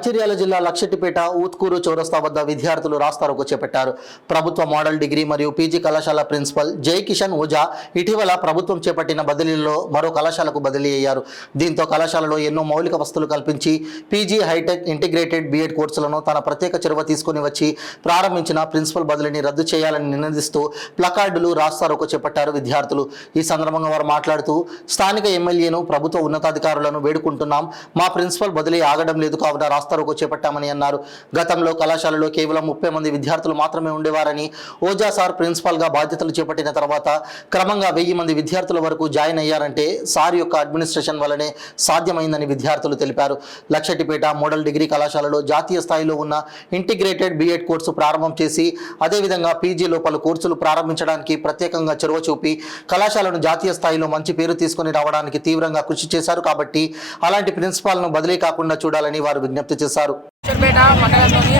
మంచిర్యాల జిల్లా లక్షెట్టిపేట ఊత్కూరు చౌరస్తా వద్ద విద్యార్థులు రాస్తారోకో చేపట్టారు. ప్రభుత్వ మోడల్ డిగ్రీ మరియు పీజీ కళాశాల ప్రిన్సిపల్ జై కిషన్ ఓజా ఇటీవల ప్రభుత్వం చేపట్టిన బదిలీలో మరో కళాశాలకు బదిలీ అయ్యారు. దీంతో కళాశాలలో ఎన్నో మౌలిక వసతులు కల్పించి పీజీ హైటెక్ ఇంటిగ్రేటెడ్ బీఎడ్ కోర్సులను తన ప్రత్యేక చొరవ తీసుకుని వచ్చి ప్రారంభించిన ప్రిన్సిపల్ బదిలీని రద్దు చేయాలని నినదిస్తూ ప్లకార్డులు రాస్తారోకో చేపట్టారు విద్యార్థులు. ఈ సందర్భంగా వారు మాట్లాడుతూ స్థానిక ఎమ్మెల్యేను ప్రభుత్వ ఉన్నతాధికారులను వేడుకుంటున్నాం, మా ప్రిన్సిపల్ బదిలీ ఆగడం లేదు కావున రాస్తారోకో చేపట్టామని అన్నారు. గతంలో కళాశాలలో కేవలం 30 మంది విద్యార్థులు మాత్రమే ఉండేవారని, ఓజా సార్ ప్రిన్సిపాల్గా బాధ్యతలు చేపట్టిన తర్వాత క్రమంగా 1000 మంది విద్యార్థుల వరకు జాయిన్ అయ్యారంటే సార్ యొక్క అడ్మినిస్ట్రేషన్ వల్లనే సాధ్యమైందని విద్యార్థులు తెలిపారు. లక్షెట్టిపేట మోడల్ డిగ్రీ కళాశాలలో జాతీయ స్థాయిలో ఉన్న ఇంటిగ్రేటెడ్ బీఎడ్ కోర్సు ప్రారంభం చేసి అదేవిధంగా పీజీలో పలు కోర్సులు ప్రారంభించడానికి ప్రత్యేకంగా చొరవ చూపి కళాశాలను జాతీయ స్థాయిలో మంచి పేరు తీసుకుని రావడానికి తీవ్రంగా కృషి చేశారు. కాబట్టి అలాంటి ప్రిన్సిపాల్ను బదిలీ కాకుండా చూడాలని వారు విజ్ఞప్తి చేశారు. మండలంలోని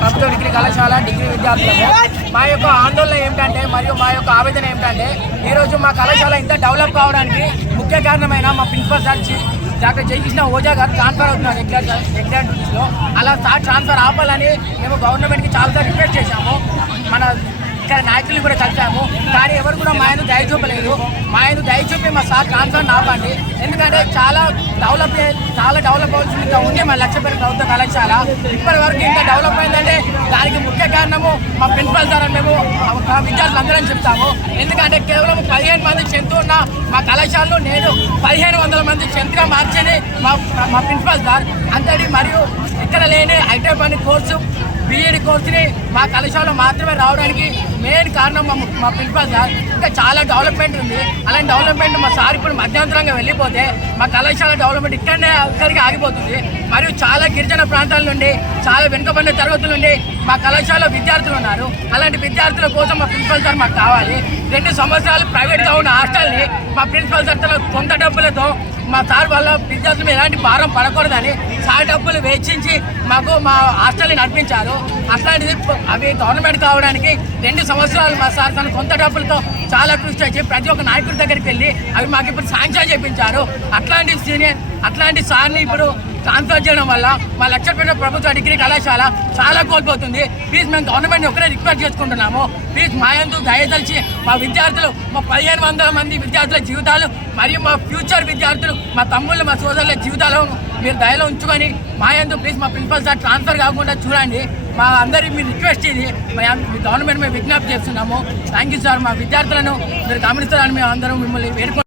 ప్రభుత్వ డిగ్రీ కళాశాల డిగ్రీ విద్యార్థులకు మా యొక్క ఆందోళన ఏమిటంటే మరియు మా యొక్క ఆవేదన ఏమిటంటే ఈరోజు మా కళాశాల ఇంత డెవలప్ కావడానికి ముఖ్య కారణమైన మా principal sir doctor Jayakrishna Ojha garu transfer అవుతున్నారు ఎగ్జామ్ డ్యూటీస్లో. అలా సార్ ట్రాన్స్ఫర్ ఆపాలని మేము గవర్నమెంట్కి చాలాసార్లు రిక్వెస్ట్ చేశాము, మన ఇక్కడ నాయకులు కూడా కలిసాము. కానీ ఎవరు కూడా మా ఆయన దయ చూపలేదు. మా ఆయన దయ చూపి మా సార్ ట్రాన్స్ఫర్ ఆపండి, ఎందుకంటే చాలా డెవలప్ అవ్వాల్సింది ఉంది మా లక్షపేట ప్రభుత్వ కళాశాల. ఇప్పటి వరకు ఇంత డెవలప్ అయిందంటే దానికి ముఖ్య కారణము మా ప్రిన్సిపల్ సార్ అని మేము మా విద్యార్థులు అందరం చెప్తాము. ఎందుకంటే కేవలం 15 మంది స్ట్రెంత్ ఉన్న మా కళాశాలలో నేను 1500 మంది స్ట్రెంత్గా మార్చేది మా ప్రిన్సిపల్ సార్. అంతటి మరియు ఇక్కడ లేని ఐటెక్ అనే కోర్సు బీఎడ్ కోర్సుని మా కళాశాలలో మాత్రమే రావడానికి మెయిన్ కారణం మా ప్రిన్సిపల్ సార్. ఇంకా చాలా డెవలప్మెంట్ ఉంది. అలాంటి డెవలప్మెంట్ మా సార్ ఇప్పుడు మధ్యంతరంగా వెళ్ళిపోతే మా కళాశాల డెవలప్మెంట్ ఇక్కడికి ఆగిపోతుంది. మరియు చాలా గిరిజన ప్రాంతాల నుండి, చాలా వెనుకబడిన తరగతుల నుండి మా కళాశాల విద్యార్థులు ఉన్నారు. అలాంటి విద్యార్థుల కోసం మా ప్రిన్సిపల్ సార్ మాకు కావాలి. 2 సంవత్సరాలు ప్రైవేట్గా ఉన్న హాస్టల్ని మా ప్రిన్సిపల్ సార్ తన సొంత డబ్బులతో మా సార్ వాళ్ళ విద్యార్థులు ఎలాంటి భారం పడకూడదని సార్ డబ్బులు వెచ్చించి మాకు మా హాస్టల్ని నడిపించారు. అట్లాంటిది అవి గవర్నమెంట్ కావడానికి 2 సంవత్సరాలు మా సార్ తన సొంత డబ్బులతో చాలా కృషి చేసి ప్రతి ఒక్క నాయకుడి దగ్గరికి వెళ్ళి అవి మాకు ఇప్పుడు శాంక్షన్ చేయించారు. అట్లాంటి సార్ని ఇప్పుడు ట్రాన్స్ఫర్ చేయడం వల్ల మా లక్షపేట ప్రభుత్వ డిగ్రీ కళాశాల చాలా కోల్పోతుంది. ప్లీజ్ మేము గవర్నమెంట్ ఒకరే రిక్వెస్ట్ చేసుకుంటున్నాము, ప్లీజ్ మా యందు దయదలిచి మా విద్యార్థులు, మా 1500 మంది విద్యార్థుల జీవితాలు మరియు మా ఫ్యూచర్ విద్యార్థులు, మా తమ్ముళ్ళు, మా సోదరుల జీవితాలు మీరు దయలో ఉంచుకొని మా యందు ప్లీజ్ మా ప్రిన్సిపల్ సార్ ట్రాన్స్ఫర్ కాకుండా చూడండి. మా అందరికీ మీ రిక్వెస్ట్ ఇది గవర్నమెంట్ మేము విజ్ఞప్తి చేస్తున్నాము. Thank you sir. మా విద్యార్థులను మీరు గమనిస్తారని మేము అందరం మిమ్మల్ని వేడుకుంటున్నాము.